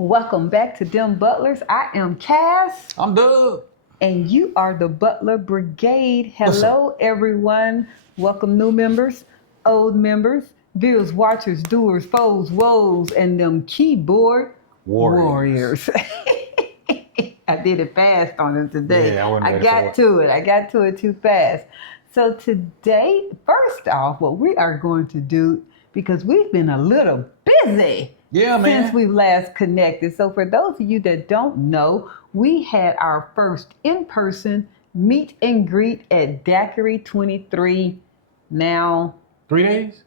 Welcome back to DemButlers. I am Cass. I'm Doug. And you are the Butler Brigade. Hello, everyone. Welcome new members, old members, viewers, watchers, doers, foes, woes, and them keyboard warriors. I did it fast on them today. Yeah, I got to it. I got to it too fast. So today, first off, what we are going to do, because we've been a little busy. Yeah, man. Since we've last connected. So for those of you that don't know, we had our first in-person meet and greet at Daiquiri 23 now. 3 days?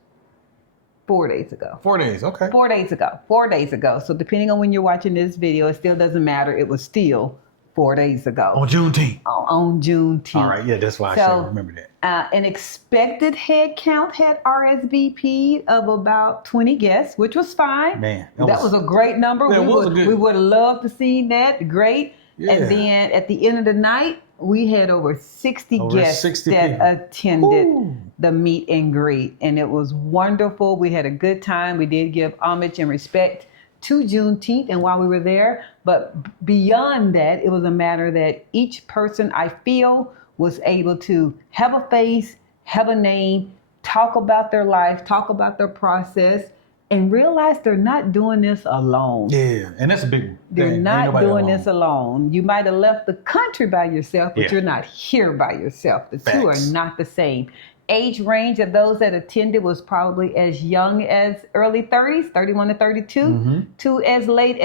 4 days ago. 4 days, okay. 4 days ago. 4 days ago. So depending on when you're watching this video, it still doesn't matter. It was still 4 days ago. On Juneteenth. On Juneteenth. All right, yeah, that's why I should remember that. An expected head count had RSVP'd of about 20 guests, which was fine. Man, that was a great number. We would have loved to see that. Great. Yeah. And then at the end of the night, we had over 60 guests that attended the meet and greet. And it was wonderful. We had a good time. We did give homage and respect to Juneteenth and while we were there. But beyond that, it was a matter that each person, I feel, was able to have a face, have a name, talk about their life, talk about their process, and realize they're not doing this alone. Yeah, and that's a big one. They're not doing this alone. You might have left the country by yourself, but you're not here by yourself. The two are not the same. Age range of those that attended was probably as young as early 30s, 31 to 32, to as late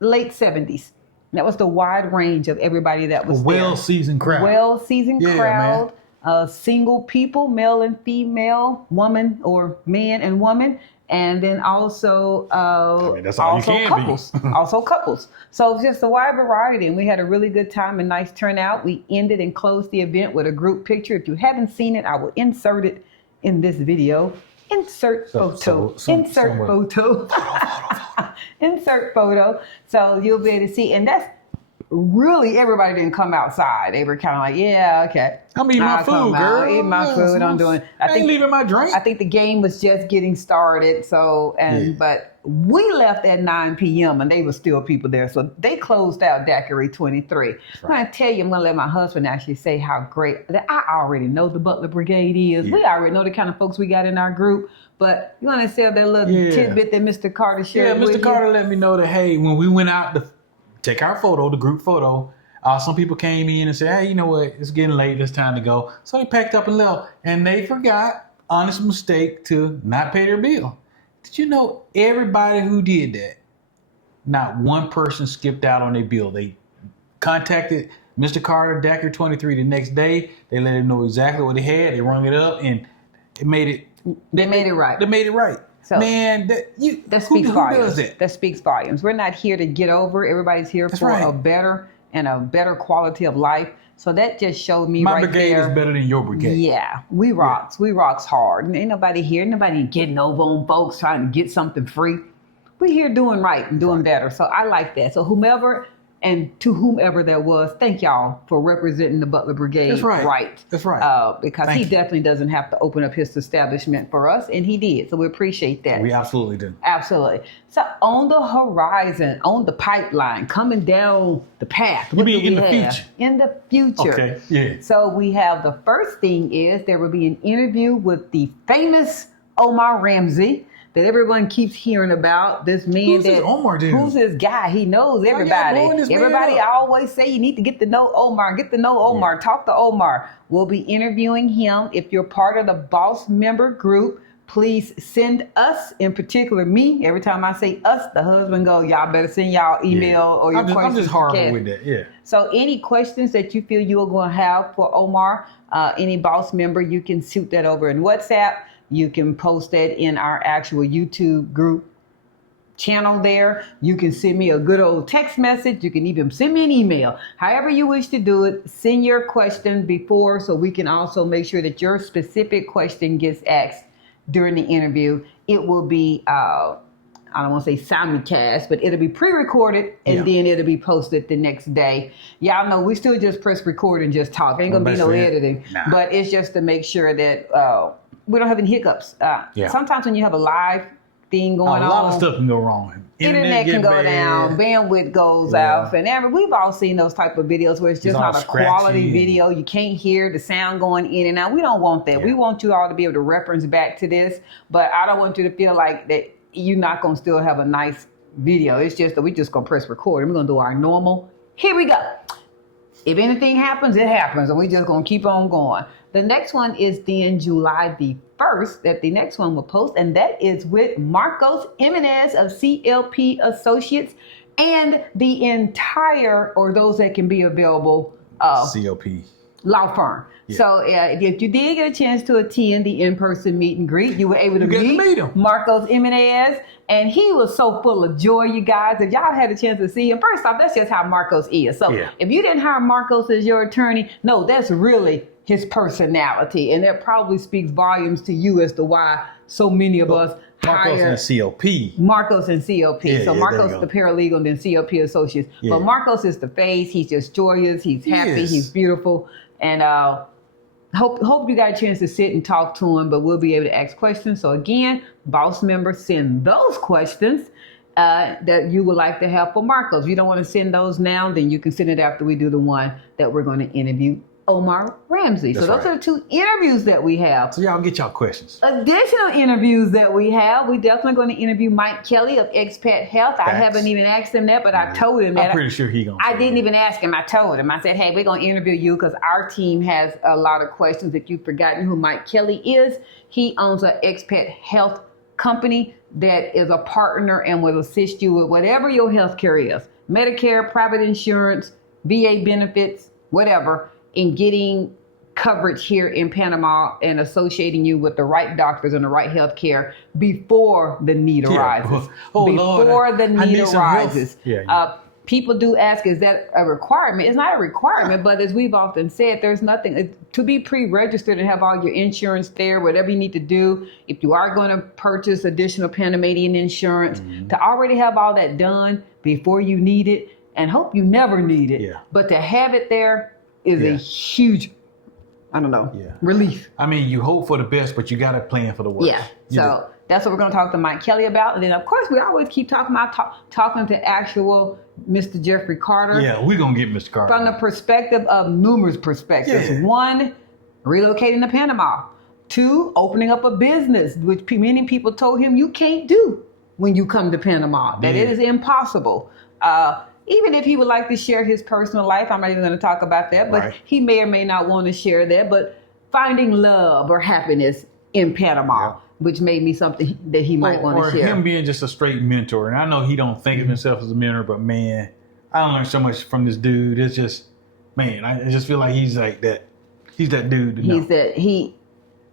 70s. That was the wide range of everybody that was there. Well-seasoned crowd. Well-seasoned crowd. Single people, male and female, woman or man and woman. And then also, couples. Also couples. So it's just a wide variety. And we had a really good time and nice turnout. We ended and closed the event with a group picture. If you haven't seen it, I will insert it in this video. Insert photo. Insert photo. Insert photo. So you'll be able to see. And that's really, everybody didn't come outside. They were kind of like, yeah, okay. I'm eating my food, girl. I'm eating my food. I'm doing. I ain't leaving my drink. I think the game was just getting started. So, but we left at 9 p.m. and they were still people there. So they closed out Daiquiri 23. Right. I'm going to tell you, I'm going to let my husband actually say how great that I already know the Butler Brigade is. Yeah. We already know the kind of folks we got in our group. But you want to say that little tidbit that Mr. Carter shared with you? Yeah, Mr. Carter let me know that, hey, when we went out to take our photo, the group photo, some people came in and said, hey, you know what? It's getting late. It's time to go. So they packed up and left. And they forgot, honest mistake, to not pay their bill. Did you know everybody who did that, not one person skipped out on their bill? They contacted Mr. Carter, Daiquiri 23 the next day. They let him know exactly what they had. They rung it up and it made it. They made it right. They made it right. So, man, that speaks volumes. Who does that? That speaks volumes. We're not here to get over. Everybody's here for a better quality of life. So that just showed me my brigade is better than your brigade. Yeah, we rocks. Yeah. We rocks hard. And ain't nobody here. Nobody getting over on folks trying to get something free. We here doing right and doing better. So I like that. So whomever that was, thank y'all for representing the Butler Brigade. That's right. That's right. Because he definitely doesn't have to open up his establishment for us, and he did. So we appreciate that. We absolutely do. Absolutely. So on the horizon, on the pipeline, coming down the path. You mean in the future? In the future. Okay, yeah. So we have the first thing is there will be an interview with the famous Omar Ramsey that everyone keeps hearing about. This man who's this Omar dude? Who's this guy? He knows everybody. Everybody always say you need to get to know Omar. Get to know Omar. Yeah. Talk to Omar. We'll be interviewing him. If you're part of the boss member group, please send us, in particular me. Every time I say us, the husband go, y'all better send y'all email or your questions. I'm just horrible with that. Yeah. So any questions that you feel you are going to have for Omar, any boss member, you can shoot that over in WhatsApp. You can post that in our actual YouTube group channel there. You can send me a good old text message. You can even send me an email. However you wish to do it, send your question before so we can also make sure that your specific question gets asked during the interview. It will be, I don't want to say simulcast, but it'll be pre-recorded and then it'll be posted the next day. Y'all know we still just press record and just talk. Ain't going to be no editing. Nah. But it's just to make sure that we don't have any hiccups. Sometimes when you have a live thing going on. A lot of stuff can go wrong. Internet can go down, bandwidth goes out, and we've all seen those type of videos where it's just not a quality video. You can't hear the sound going in and out. We don't want that. We want you all to be able to reference back to this, but I don't want you to feel like that you're not going to still have a nice video. It's just that we just going to press record and we're going to do our normal. Here we go. If anything happens, it happens, and we just going to keep on going. The next one is then July the 1st that the next one will post, and that is with Marcos Jimenez of CLP Associates and the entire, or those that can be available, CLP law firm. Yeah. So if you did get a chance to attend the in-person meet and greet, you were able to meet him. Marcos Jimenez, and he was so full of joy, you guys. If y'all had a chance to see him, first off, that's just how Marcos is. So if you didn't hire Marcos as your attorney, no, that's really his personality, and that probably speaks volumes to you as to why so many of us Marcos and CLP. Marcos and CLP. So Marcos the paralegal and then CLP Associates. But Marcos is the face. He's just joyous. He's happy. He's beautiful. And hope you got a chance to sit and talk to him, but we'll be able to ask questions. So again, boss members, send those questions that you would like to have for Marcos. If you don't want to send those now, then you can send it after we do the one that we're going to interview Omar Ramsey. So those are the 2 interviews that we have. So y'all get y'all questions. Additional interviews that we have, we definitely going to interview Mike Kelly of Expat Health. I haven't even asked him that, but I told him that. I'm pretty sure he gonna. I didn't even ask him. I told him. I said, hey, we're going to interview you because our team has a lot of questions. If you've forgotten who Mike Kelly is, he owns an Expat Health company that is a partner and will assist you with whatever your health care is. Medicare, private insurance, VA benefits, whatever, in getting coverage here in Panama and associating you with the right doctors and the right health care before the need arises. Before the need arises. People do ask, is that a requirement? It's not a requirement, but as we've often said, there's nothing to be pre-registered and have all your insurance there, whatever you need to do. If you are going to purchase additional Panamanian insurance, to already have all that done before you need it, and hope you never need it. But to have it there is a huge, relief. I mean, you hope for the best, but you got to plan for the worst. So that's what we're going to talk to Mike Kelly about. And then, of course, we always keep talking about talking to actual Mr. Jeffrey Carter. Yeah, we're going to get Mr. Carter. From the perspective of numerous perspectives. 1, relocating to Panama. 2, opening up a business, which many people told him you can't do when you come to Panama. That it is impossible. Even if he would like to share his personal life, I'm not even going to talk about that, but he may or may not want to share that. But finding love or happiness in Panama, which may be something that he might want to share. Or him being just a straight mentor. And I know he don't think of himself as a mentor, but man, I learned so much from this dude. It's just, man, I just feel like he's like that. He's that dude to know.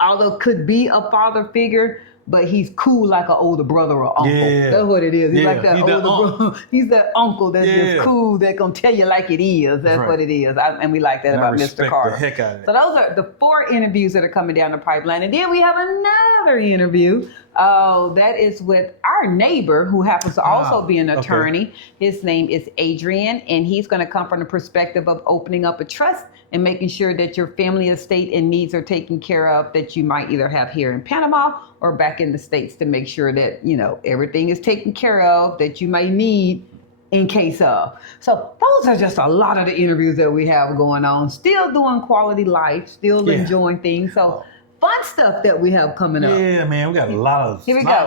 Although could be a father figure, but he's cool like an older brother or uncle. That's what it is. He's like that older brother. He's that uncle that's just cool, that gonna tell you like it is. That's what it is. And we like that about Mr. Carter. The heck out of it. So those are the 4 interviews that are coming down the pipeline. And then we have another interview. That is with our neighbor who happens to also be an attorney. His name is Adrian, and he's going to come from the perspective of opening up a trust and making sure that your family estate and needs are taken care of that you might either have here in Panama or back in the States, to make sure that, everything is taken care of that you might need in case of. So those are just a lot of the interviews that we have going on. Still doing quality life, still enjoying things. So fun stuff that we have coming up. Yeah, man, we got a lot of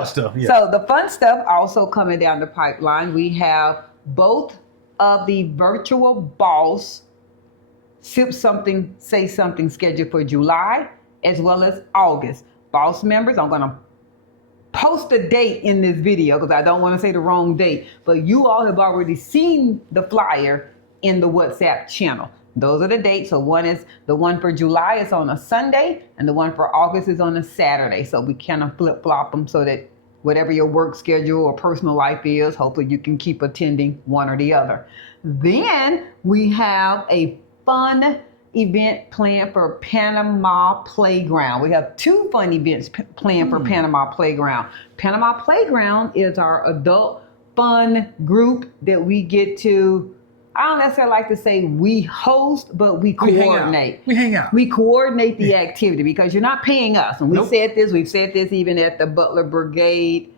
stuff. Yeah. So the fun stuff also coming down the pipeline. We have both of the virtual boss Sip Something, Say Something scheduled for July as well as August. Boss members, I'm going to post a date in this video because I don't want to say the wrong date, but you all have already seen the flyer in the WhatsApp channel. Those are the dates. So the one for July is on a Sunday and the one for August is on a Saturday. So we kind of flip-flop them so that whatever your work schedule or personal life is, hopefully you can keep attending one or the other. Then we have a fun event planned for Panama Playground. We have 2 fun events planned for Panama Playground. Panama Playground is our adult fun group that we get to, I don't necessarily like to say we host, but we coordinate. We hang out. We coordinate the activity because you're not paying us. And we've said this even at the Butler Brigade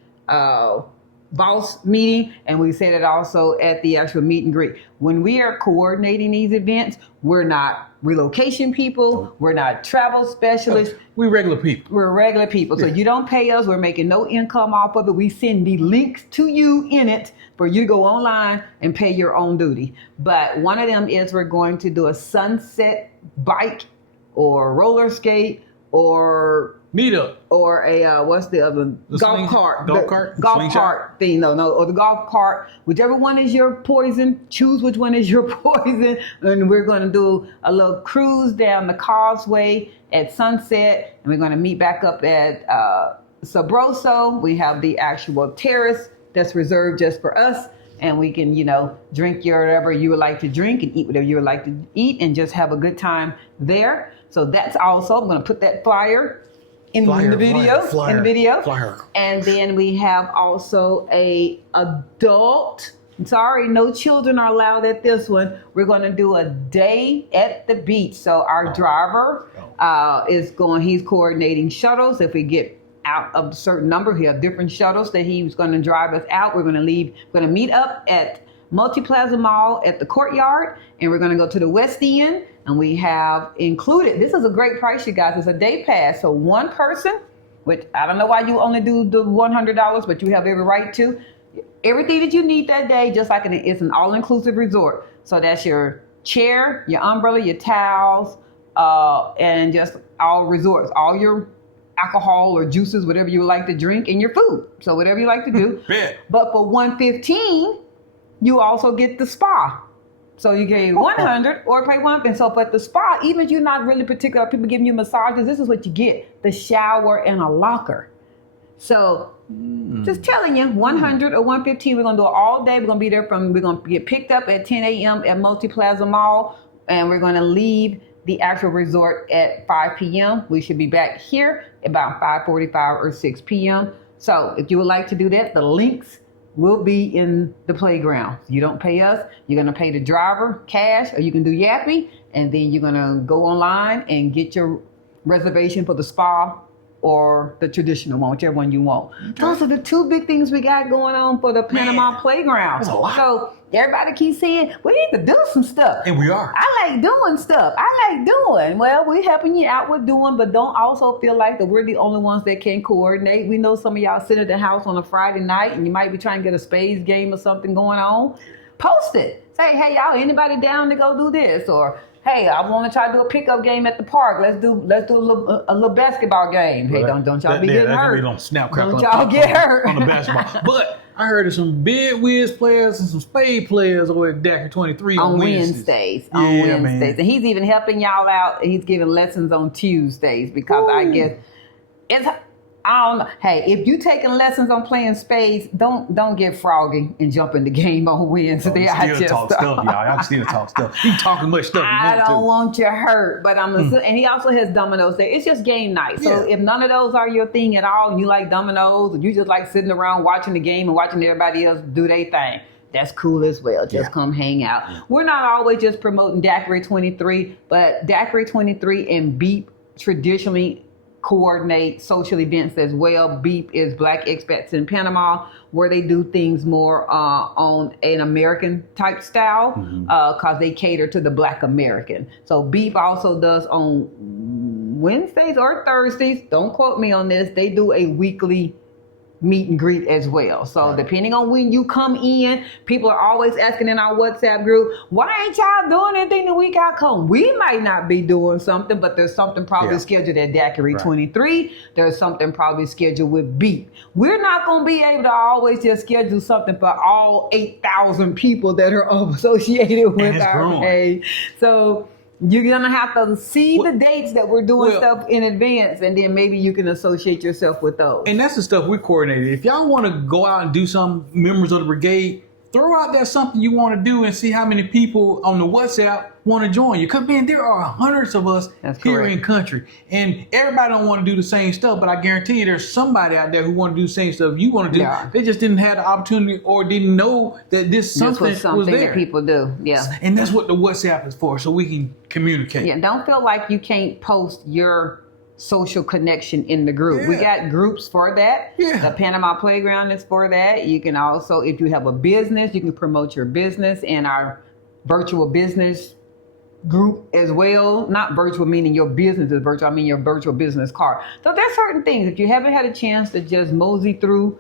boss meeting, and we said it also at the actual meet and greet. When we are coordinating these events, we're not relocation people, we're not travel specialists. We regular people. We're regular people. So you don't pay us. We're making no income off of it. We send the links to you in it for you to go online and pay your own duty. But one of them is we're going to do a sunset bike or roller skate or meetup or a what's the other golf cart thing, or the golf cart, whichever one is your poison. Choose which one is your poison, and we're going to do a little cruise down the causeway at sunset, and we're going to meet back up at Sabroso. We have the actual terrace that's reserved just for us, and we can drink whatever you would like to drink and eat whatever you would like to eat and just have a good time there. So that's also, I'm going to put that flyer in the video. And then we have also a adult. Sorry, no children are allowed at this one. We're going to do a day at the beach. So our driver he's coordinating shuttles. If we get out of a certain number, he have different shuttles that he's going to drive us out. We're going to meet up at Multi-Plaza Mall at the courtyard, and we're going to go to the West End. And we have included, this is a great price, you guys. It's a day pass. So one person, which I don't know why you only do the $100, but you have every right to. Everything that you need that day, just like it's an all-inclusive resort. So that's your chair, your umbrella, your towels, and just all resorts, all your alcohol or juices, whatever you would like to drink, and your food. So whatever you like to do. But for $115, you also get the spa. So you pay $100 or pay $1. And so at the spa, even if you're not really particular, people giving you massages, this is what you get: the shower and a locker. So just telling you, $100 or $115, we're gonna do it all day. We're gonna get picked up at 10 a.m. at Multi-Plaza Mall, and we're gonna leave the actual resort at 5 p.m. We should be back here about 5:45 or 6 p.m. So if you would like to do that, the links will be in the playground. You don't pay us. You're going to pay the driver cash, or you can do Yappy, and then you're going to go online and get your reservation for the spa or the traditional one, whichever one you want. Okay. Those are the two big things we got going on for the Panama Playground. That's a lot. So everybody keeps saying, we need to do some stuff. And we are. I like doing stuff. Well, we're helping you out with doing, but don't also feel like that we're the only ones that can coordinate. We know some of y'all sit at the house on a Friday night and you might be trying to get a spades game or something going on. Post it. Say, hey, y'all, anybody down to go do this? Or, hey, I want to try to do a pickup game at the park. Let's do a little basketball game. Hey, don't y'all be getting hurt. Don't y'all get hurt on the basketball. But I heard of some big whiz players and some spade players over at Daiquiri 23 on Wednesdays. And he's even helping y'all out. He's giving lessons on Tuesdays because I guess I don't know. Hey, if you taking lessons on playing spades, don't get froggy and jump in the game on Wednesday. I still talk stuff, y'all. Y'all still talk stuff. You talking much stuff. I don't want you hurt, but and he also has dominoes there. It's just game night. So if none of those are your thing at all, and you like dominoes, or you just like sitting around watching the game and watching everybody else do their thing, that's cool as well. Just come hang out. We're not always just promoting Daiquiri 23, but Daiquiri 23 and Beep traditionally coordinate social events as well. Beep is Black Expats in Panama, where they do things more on an American type style because they cater to the Black American. So Beep also does on Wednesdays or Thursdays, don't quote me on this, they do a weekly meet and greet as well. So depending on when you come in, people are always asking in our WhatsApp group, why ain't y'all doing anything the week I come? We might not be doing something, but there's something probably scheduled at Daiquiri 23. There's something probably scheduled with Beep. We're not going to be able to always just schedule something for all 8,000 people that are associated with our page. So you're going to have to see the dates that we're doing stuff in advance, and then maybe you can associate yourself with those. And that's the stuff we coordinated. If y'all want to go out and do some, members of the brigade, throw out there something you want to do and see how many people on the WhatsApp want to join you. Because, man, there are hundreds of us here in country. And everybody don't want to do the same stuff, but I guarantee you there's somebody out there who want to do the same stuff you want to do. Yeah. They just didn't have the opportunity or didn't know that this something was there. That people do, And that's what the WhatsApp is for, so we can communicate. Yeah, don't feel like you can't post your social connection in the group. We got groups for that. The Panama Playground is for that. You can also, if you have a business, you can promote your business in our virtual business group as well. Not virtual meaning your business is virtual, I mean your virtual business card. So there's certain things. If you haven't had a chance to just mosey through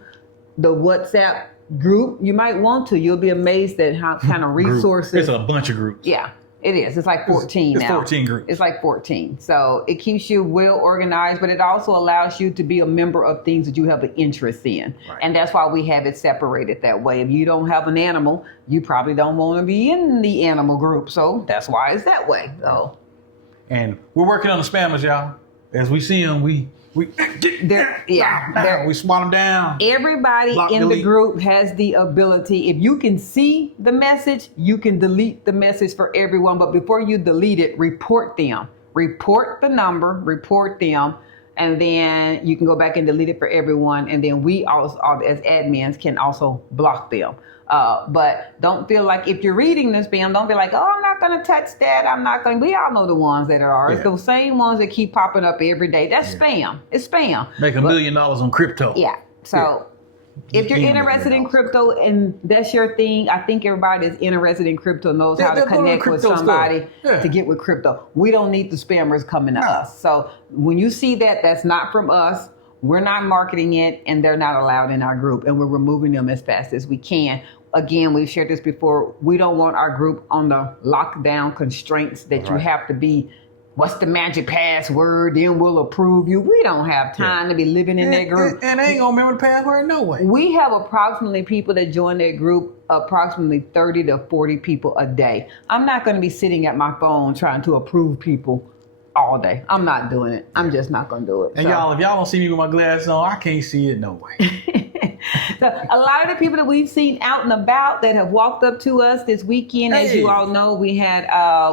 the WhatsApp group, you might want to. You'll be amazed at how kind of resources. It's a bunch of groups. Yeah, it is. It's like 14 it's now. 14 groups. It's like 14. So it keeps you well organized, but it also allows you to be a member of things that you have an interest in. Right. And that's why we have it separated that way. If you don't have an animal, you probably don't want to be in the animal group. So that's why it's that way. So. And we're working on the spammers, y'all. As we see them, we swat them down. Everybody in the group has the ability. If you can see the message, you can delete the message for everyone. But before you delete it, report them. Report the number, report them, and then you can go back and delete it for everyone. And then we also, as admins, can also block them. But don't feel like if you're reading this spam, don't be like, oh, I'm not going to touch that. I'm not going to. We all know the ones that are. It's the same ones that keep popping up every day. That's spam. It's spam. Make $1 million on crypto. Yeah. So if you're interested in crypto and that's your thing, I think everybody that's interested in crypto knows how to connect with somebody to get with crypto. We don't need the spammers coming to us. So when you see that, that's not from us. We're not marketing it, and they're not allowed in our group, and we're removing them as fast as we can. Again, we've shared this before. We don't want our group on the lockdown constraints that you have to be, what's the magic password, then we'll approve you. We don't have time to be living in that group. And they ain't going to remember the password no way. We have approximately people that join that group, approximately 30 to 40 people a day. I'm not going to be sitting at my phone trying to approve people all day. I'm not doing it. I'm just not going to do it. And y'all, if y'all don't see me with my glasses on, I can't see it no way. So a lot of the people that we've seen out and about that have walked up to us this weekend, as you all know, we had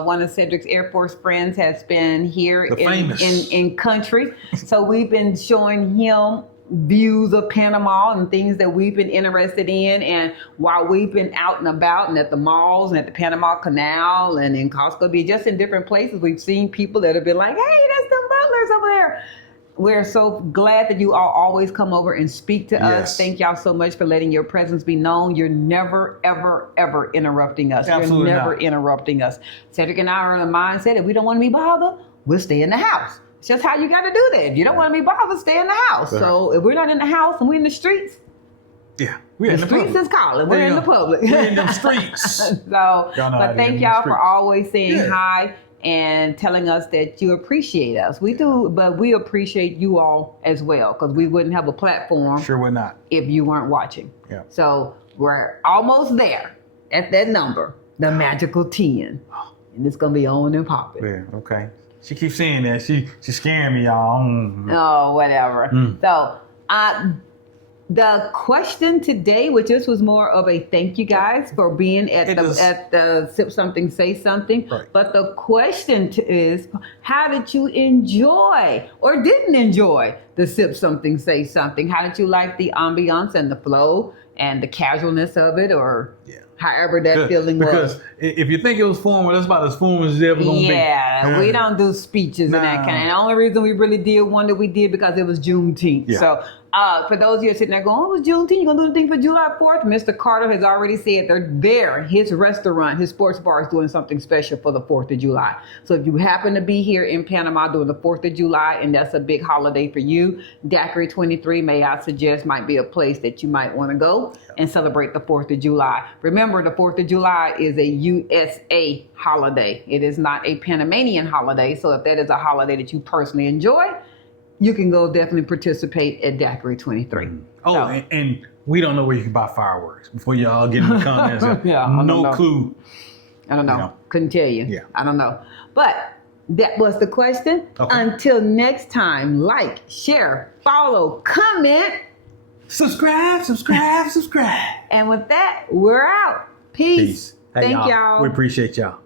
one of Cedric's Air Force friends has been here in country. So we've been showing him views of Panama and things that we've been interested in. And while we've been out and about and at the malls and at the Panama Canal and in Costco Beach, just in different places, we've seen people that have been like, hey, that's DemButlers over there. We're so glad that you all always come over and speak to us. Thank y'all so much for letting your presence be known. You're never, ever, ever interrupting us. Absolutely You're never interrupting us. Cedric and I are in the mindset, if we don't want to be bothered, we'll stay in the house. It's just how you got to do that. If you don't want to be bothered, stay in the house. So if we're not in the house and we're in the streets, we're in the streets is calling. We're in the public. We're in the streets. But thank y'all for always saying hi and telling us that you appreciate us. We do, but we appreciate you all as well, because we wouldn't have a platform. Sure would not. If you weren't watching. Yeah. So we're almost there at that number, the magical 10. And it's going to be on and popping. Yeah, okay. She keeps saying that. She's scaring me, y'all. Oh, whatever. So, the question today, which this was more of a thank you guys for being at the Sip Something, Say Something. Right. But the question is, how did you enjoy or didn't enjoy the Sip Something, Say Something? How did you like the ambiance and the flow and the casualness of it, or however that feeling was? Because if you think it was formal, that's about as formal as it's ever going to be. Yeah, we don't do speeches and that kind. And the only reason we really did one that we did because it was Juneteenth. Yeah. So for those of you sitting there going, oh, it was Juneteenth, you going to do the thing for July 4th? Mr. Carter has already said they're there. His restaurant, his sports bar is doing something special for the 4th of July. So if you happen to be here in Panama during the 4th of July and that's a big holiday for you, Daiquiri 23, may I suggest, might be a place that you might want to go and celebrate the 4th of July. Remember, the 4th of July is a USA holiday. It is not a Panamanian holiday. So if that is a holiday that you personally enjoy, you can go definitely participate at Daiquiri 23. Oh, so. And we don't know where you can buy fireworks before y'all get in the comments. No clue. I don't know. You know. Couldn't tell you. Yeah. I don't know. But that was the question. Okay. Until next time, like, share, follow, comment. Subscribe. And with that, we're out. Peace. Hey, Thank y'all. We appreciate y'all.